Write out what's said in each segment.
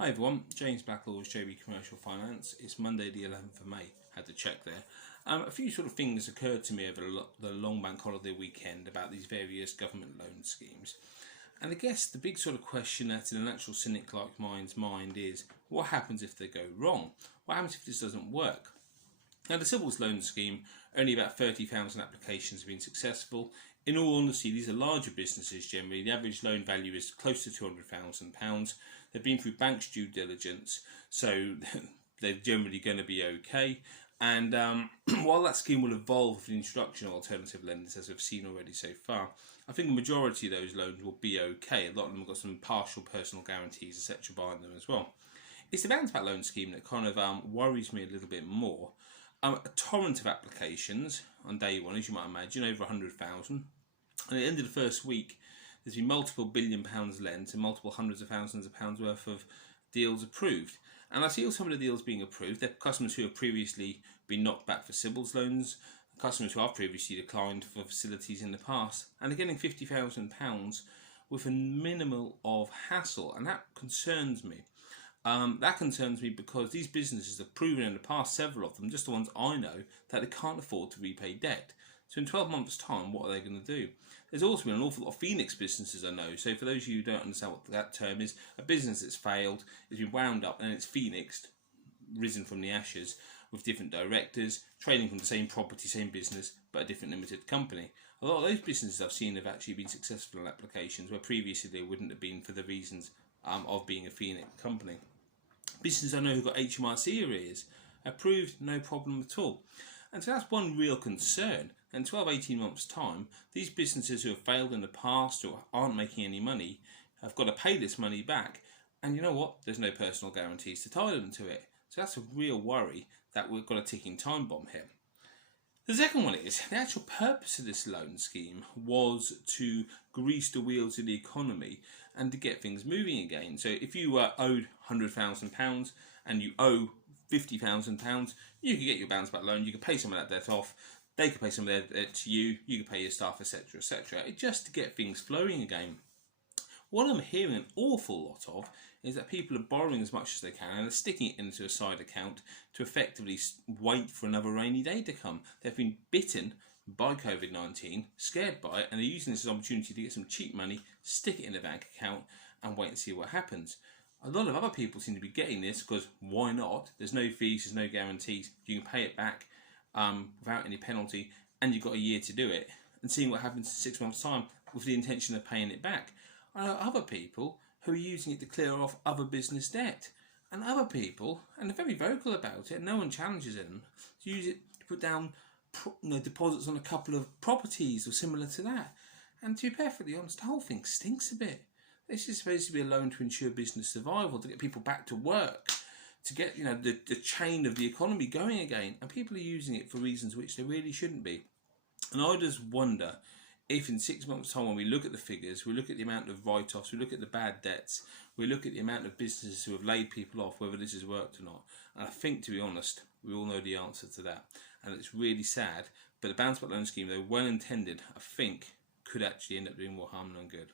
Hi everyone, James Blacklaw's JB Commercial Finance. It's Monday the 11th of May, had to check there. A few sort of things occurred to me over the long bank holiday weekend about these various government loan schemes. And I guess the big sort of question that's in a natural cynic like mine's mind is, what happens if they go wrong? What happens if this doesn't work? Now, the Civils loan scheme, only about 30,000 applications have been successful. In all honesty, these are larger businesses generally. The average loan value is close to £200,000. They've been through bank's due diligence, so they're generally going to be okay. And while that scheme will evolve with the introduction of alternative lenders, as we've seen already so far, I think the majority of those loans will be okay. A lot of them have got some partial personal guarantees, etc. behind them as well. It's the bounce back loan scheme that kind of worries me a little bit more. A torrent of applications on day one, as you might imagine, over 100,000. And at the end of the first week, there's been multiple £1 billion lent and multiple hundreds of thousands of pounds worth of deals approved. And I see some of the deals being approved. They're customers who have previously been knocked back for Civils loans, customers who have previously declined for facilities in the past, and they're getting £50,000 with a minimal of hassle, and that concerns me. That concerns me because these businesses have proven in the past, several of them, just the ones I know, that they can't afford to repay debt. So in 12 months' time, what are they going to do? There's also been an awful lot of Phoenix businesses I know. So for those of you who don't understand what that term is, a business that's failed, has been wound up, and it's phoenixed, risen from the ashes, with different directors, trading from the same property, same business, but a different limited company. A lot of those businesses I've seen have actually been successful in applications where previously they wouldn't have been for the reasons of being a Phoenix company. Businesses I know who've got HMRC arrears approved, no problem at all. And so that's one real concern. In 12-18 months' time, these businesses who have failed in the past or aren't making any money have got to pay this money back. And you know what? There's no personal guarantees to tie them to it. So that's a real worry that we've got a ticking time bomb here. The second one is, the actual purpose of this loan scheme was to grease the wheels of the economy and to get things moving again. So if you owed £100,000 and you owe £50,000, you could get your bounce back loan, you could pay some of that debt off, they could pay some of their debt to you, you could pay your staff, etc, etc. It's just to get things flowing again. What I'm hearing an awful lot of is that people are borrowing as much as they can and are sticking it into a side account to effectively wait for another rainy day to come. They've been bitten by COVID-19, scared by it, and they're using this as an opportunity to get some cheap money, stick it in a bank account and wait and see what happens. A lot of other people seem to be getting this because why not? There's no fees, there's no guarantees. You can pay it back without any penalty, and you've got a year to do it, and seeing what happens in 6 months' time with the intention of paying it back. I know other people who are using it to clear off other business debt, and other people, and they're very vocal about it, no one challenges them, to use it to put down deposits on a couple of properties or similar to that. And to be perfectly honest, the whole thing stinks a bit. This is supposed to be a loan to ensure business survival, to get people back to work, to get the chain of the economy going again, and people are using it for reasons which they really shouldn't be. And I just wonder if in 6 months' time, when we look at the figures, we look at the amount of write-offs, we look at the bad debts, we look at the amount of businesses who have laid people off, whether this has worked or not. And I think, to be honest, we all know the answer to that. And it's really sad. But the bounce back loan scheme, though well intended, I think could actually end up doing more harm than good.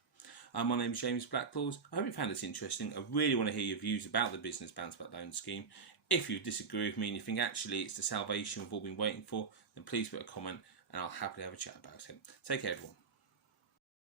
My name is James Blacklaws. I hope you found this interesting. I really want to hear your views about the business bounce back loan scheme. If you disagree with me and you think actually it's the salvation we've all been waiting for, then please put a comment and I'll happily have a chat about it. Take care, everyone.